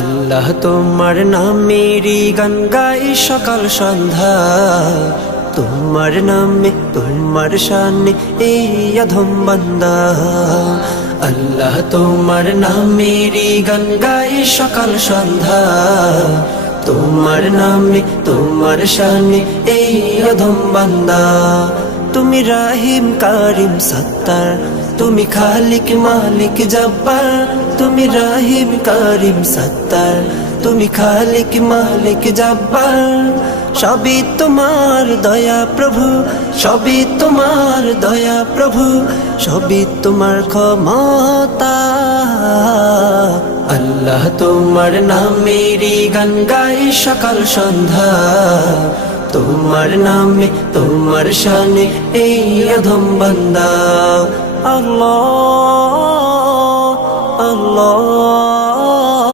আল্লাহ তোমার নামেরই গান গাই সকাল সন্ধ্যা, তোমার নামে তোমার শানে এই অধম বান্দা। আল্লাহ তোমার নামেরই গান গাই সকাল সন্ধ্যা, তোমার নামে তোমার শানে এই অধম বান্দা। তুমি রাহিম কারিম সত্তার, তুমি খালিক মালিক জব্বার। তুমি রাহিম কারিম সত্তার, তুমি খালিক মালিক জব্বার। সবই তোমার দয়া প্রভু, সবই তোমার দয়া প্রভু, সবই তোমার ক্ষমতা। আল্লাহ তোমার নামেরই গান গাই সকাল সন্ধ্যা, তোমার নামে তোমার শানে এই অধম বান্দা। আল্লাহ আল্লাহ